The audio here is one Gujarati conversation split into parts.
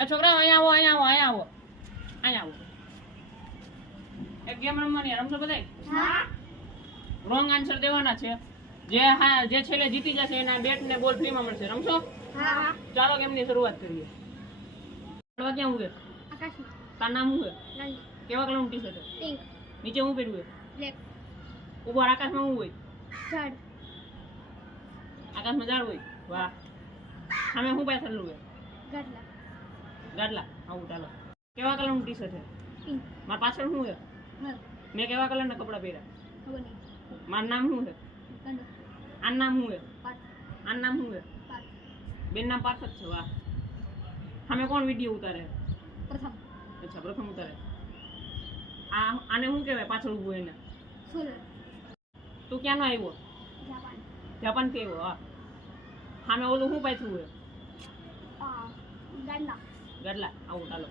એ છોકરા અહીંયા આવો એક ગેમ રમવાની રમશો બધાય? હા. રોંગ આન્સર દેવાના છે. જે છેલ્લે જીતી જશે એના બેટ ને બોલ ફ્રીમાં મળશે. રમશો? હા. ચાલો ગેમની શરૂઆત કરીએ. પડવા ક્યાં ઉગે? આકાશમાં. તાર નામ શું છે? નંદ. કેવા કલરનું ટી શર્ટ છે? પિંક. નીચે શું પહેર્યું છે? બ્લેક. ઉપર આકાશમાં શું હોય? ઝાડ. આકાશમાં ઝાડ હોય. વાહ. સામે શું પાથરેલું છે? ગાડલા. ગાડલા. આવું ચાલો. કેવા કલરનું ટી શર્ટ છે? પિંક. મારા પાછળ શું છે? મર. મેં કેવા કલરના કપડાં પહેર્યા? ખબર નહીં. મારું નામ શું છે? કંદો. આનું નામ શું છે? પાટ. આનું નામ શું છે? પાટ. બેન નામ પાર્થ જ છે. વાહ. સામે કોણ વિડીયો ઉતારે? પ્રથમ. અચ્છા, પ્રથમ ઉતારે. આને શું કહેવાય પાછળ ઊભું એને? સોલર. તું ક્યાંનો આવ્યો? જાપાન. જાપાનથી આવ્યો. હા. સામે ઓલું શું પાછું છે? ગાડલા. ગાડલા. આવું ચાલો.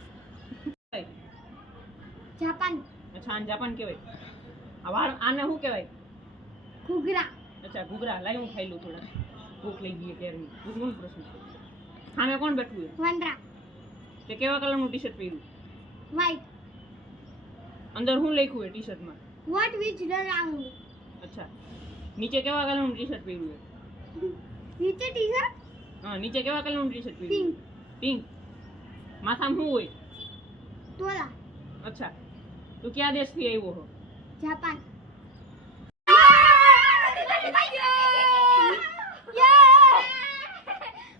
જાપાન. અચ્છા, આને જાપાન કહેવાય. આને શું કહેવાય? ઘૂઘરા. અચ્છા, ઘૂઘરા. લાઈ હું ખાઈ લઉં થોડા. ભૂખ લઈ ગઈ ક્યારની. ભૂખનો પ્રશ્ન. સામે કોણ બેઠું છે? વાંદરા. તે કેવા કલરનું ટી શર્ટ પહેર્યું? વ્હાઈટ. અંદર શું લખ્યું છે ટી શર્ટમાં? What which run out. અચ્છા. નીચે કેવા કલરનું ટી શર્ટ પહેર્યું છે? નીચે ટી-શર્ટ. હા, નીચે કેવા કલરનું ટી શર્ટ પહેર્યું? પિંક. પિંક. માથામાં શું હોય? તોલા. અચ્છા. તું કયા દેશથી આવ્યો છો? જાપાન.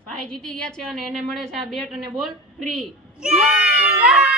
ભાઈ જીતી ગયા છે અને એને મળે છે આ બેટ અને બોલ ફ્રી. Yeah!